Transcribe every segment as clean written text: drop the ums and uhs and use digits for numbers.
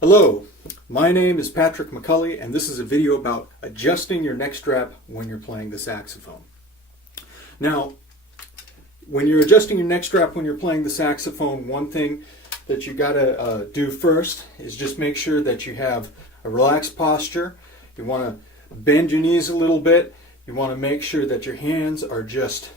Hello, my name is Patrick McCulley, and this is a video about adjusting your neck strap when you're playing the saxophone. Now, when you're adjusting your neck strap when you're playing the saxophone, one thing that you gotta do first is just make sure that you have a relaxed posture. You want to bend your knees a little bit. You want to make sure that your hands are just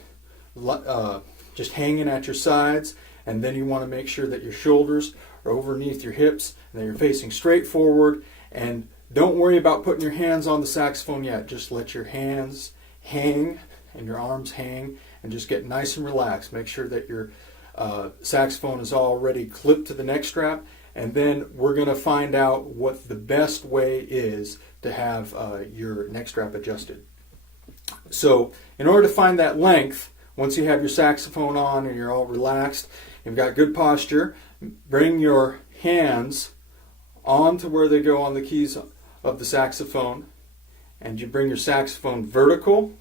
hanging at your sides, and then you want to make sure that your shoulders are overneath your hips and that you're facing straight forward. And don't worry about putting your hands on the saxophone yet. Just let your hands hang and your arms hang and just get nice and relaxed. Make sure that your saxophone is already clipped to the neck strap, and then we're going to find out what the best way is to have your neck strap adjusted. So in order to find that length, once you have your saxophone on and you're all relaxed, you've got good posture, bring your hands onto where they go on the keys of the saxophone, and you bring your saxophone vertical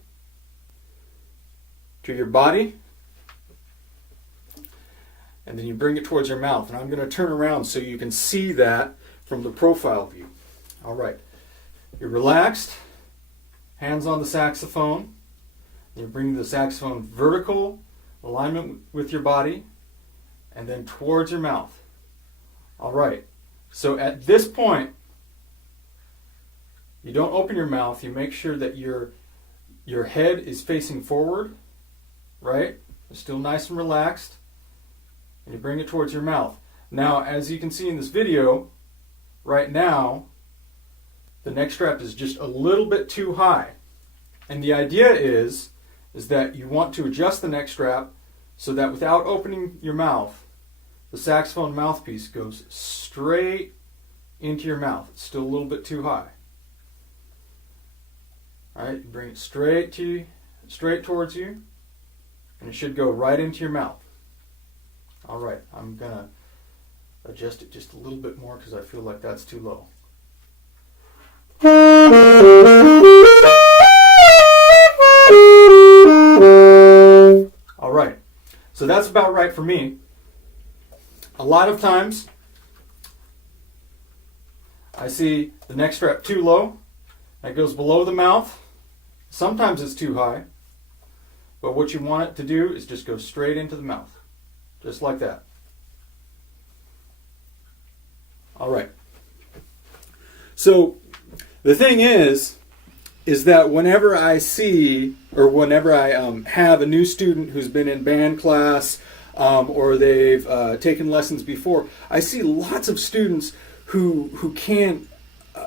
to your body, and then you bring it towards your mouth. And I'm going to turn around so you can see that from the profile view. All right. You're relaxed, hands on the saxophone. You bring the saxophone vertical, alignment with your body, and then towards your mouth. All right. So at this point, you don't open your mouth. You make sure that your head is facing forward, right? It's still nice and relaxed. And you bring it towards your mouth. Now, as you can see in this video, right now, the neck strap is just a little bit too high. And the idea is that you want to adjust the neck strap so that without opening your mouth, the saxophone mouthpiece goes straight into your mouth. It's still a little bit too high. All right, you bring it straight towards you, and it should go right into your mouth. All right, I'm going to adjust it just a little bit more because I feel like that's too low. All right, so that's about right for me. A lot of times I see the neck strap too low. That goes below the mouth. Sometimes it's too high. But what you want it to do is just go straight into the mouth. Just like that. All right. So the thing is that whenever I see, or whenever I have a new student who's been in band class, or they've taken lessons before, I see lots of students who can't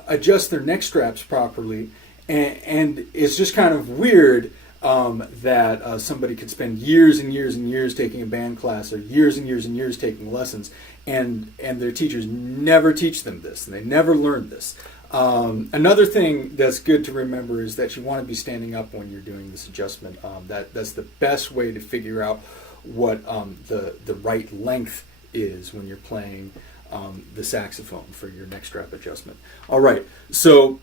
adjust their neck straps properly, and it's just kind of weird that somebody could spend years and years and years taking a band class, or years and years and years taking lessons, and their teachers never teach them this, and they never learn this. Another thing that's good to remember is that you want to be standing up when you're doing this adjustment. That's the best way to figure out what the right length is when you're playing the saxophone for your neck strap adjustment. All right, so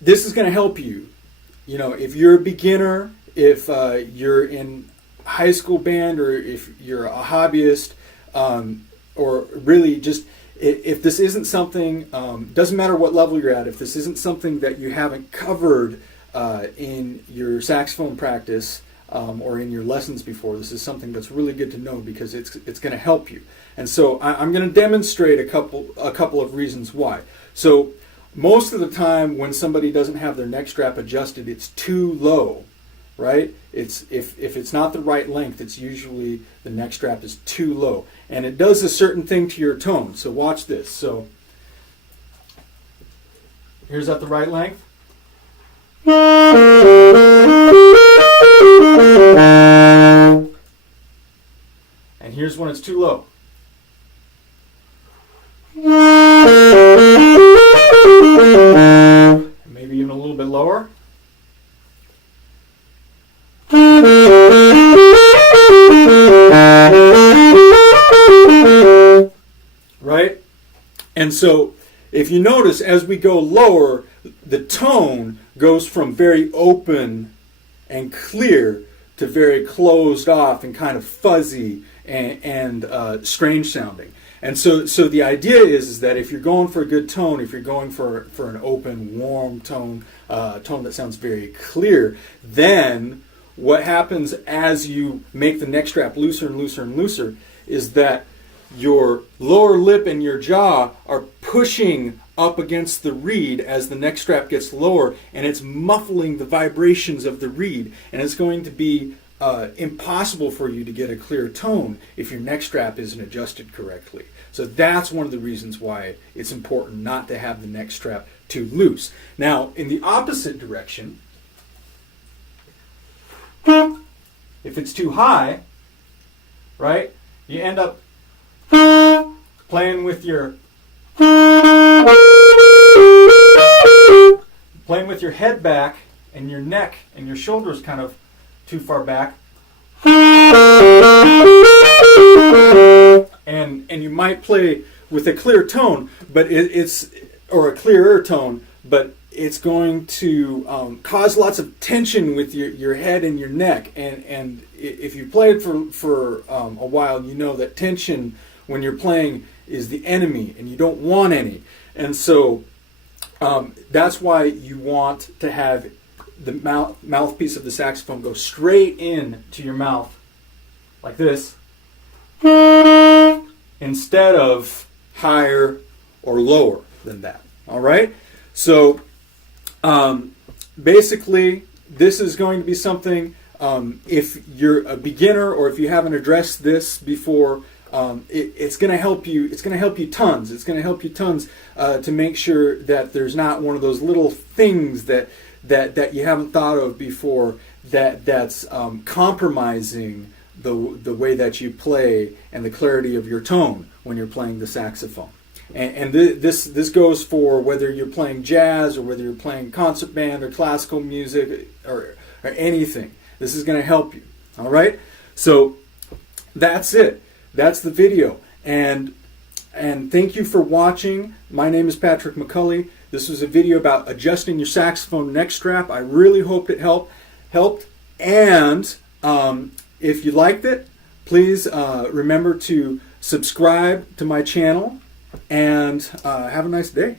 this is going to help you. You know, if you're a beginner, if you're in high school band, or if you're a hobbyist, or really just if this isn't something, doesn't matter what level you're at, if this isn't something that you haven't covered in your saxophone practice or in your lessons before, this is something that's really good to know because it's going to help you. And so I'm going to demonstrate a couple of reasons why. So most of the time when somebody doesn't have their neck strap adjusted, it's too low, right? If it's not the right length, it's usually the neck strap is too low. And it does a certain thing to your tone. So watch this. So here's at the right length. And here's when it's too low. Maybe even a little bit lower. Right? And so if you notice, as we go lower, the tone goes from very open and clear to very closed off and kind of fuzzy and strange sounding. And so the idea is that if you're going for a good tone, if you're going for an open, warm tone, tone that sounds very clear, then what happens as you make the neck strap looser and looser and looser is that your lower lip and your jaw are pushing up against the reed as the neck strap gets lower, and it's muffling the vibrations of the reed, and it's going to be impossible for you to get a clear tone if your neck strap isn't adjusted correctly. So that's one of the reasons why it's important not to have the neck strap too loose. Now, in the opposite direction, if it's too high, right, you end up playing with your head back and your neck and your shoulders kind of too far back, and you might play with a clear tone, but or a clearer tone, but it's going to cause lots of tension with your head and your neck. And if you played for a while, you know that tension when you're playing is the enemy, and you don't want any. And so that's why you want to have the mouthpiece of the saxophone go straight in to your mouth like this, instead of higher or lower than that. All right? So basically, this is going to be something, if you're a beginner or if you haven't addressed this before, it's going to help you. It's going to help you tons. It's going to help you tons to make sure that there's not one of those little things that you haven't thought of before that's compromising the way that you play and the clarity of your tone when you're playing the saxophone. And this goes for whether you're playing jazz or whether you're playing concert band or classical music or anything. This is going to help you. All right? So that's it. That's the video. And thank you for watching. My name is Patrick McCulley. This was a video about adjusting your saxophone neck strap. I really hope it helped. And if you liked it, please remember to subscribe to my channel, and have a nice day.